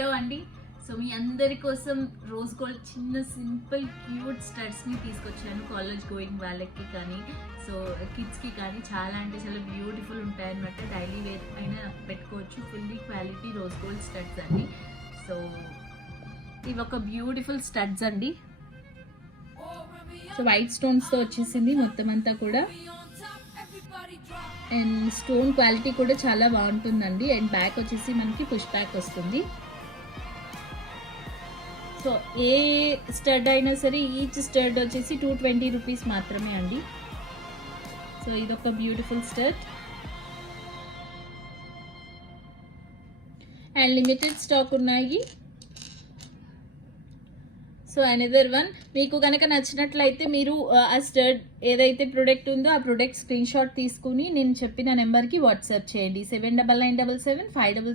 Hello అండి. So మీ అందరి కోసం రోజ్ గోల్డ్ చిన్న సింపుల్ క్యూట్ స్టడ్స్ని తీసుకొచ్చాను. కాలేజ్ గోయింగ్ వాళ్ళకి కానీ సో కిడ్స్కి కానీ చాలా అంటే చాలా బ్యూటిఫుల్ ఉంటాయన్నమాట. డైలీ వేర్ అయినా పెట్టుకోవచ్చు. Fully quality rose gold studs అండి. సో ఇవి ఒక బ్యూటిఫుల్ స్టడ్స్ అండి. సో వైట్ స్టోన్స్తో వచ్చేసింది మొత్తం అంతా కూడా. అండ్ స్టోన్ క్వాలిటీ కూడా చాలా బాగుంటుందండి. అండ్ బ్యాక్ వచ్చేసి మనకి పుష్ బ్యాక్ వస్తుంది. సో ఏ స్టడ్ అయినా సరే ఈచ్ స్టడ్ వచ్చేసి 220 రూపీస్ మాత్రమే అండి. సో ఇదొక beautiful stud and limited stock ఉన్నాయి. సో అనదర్ వన్, మీకు కనుక నచ్చినట్లయితే మీరు ఆ స్టడ్ ఏదైతే ప్రోడక్ట్ ఉందో ఆ ప్రోడక్ట్ స్క్రీన్ షాట్ తీసుకుని నేను చెప్పిన నెంబర్కి వాట్సాప్ చేయండి. 799775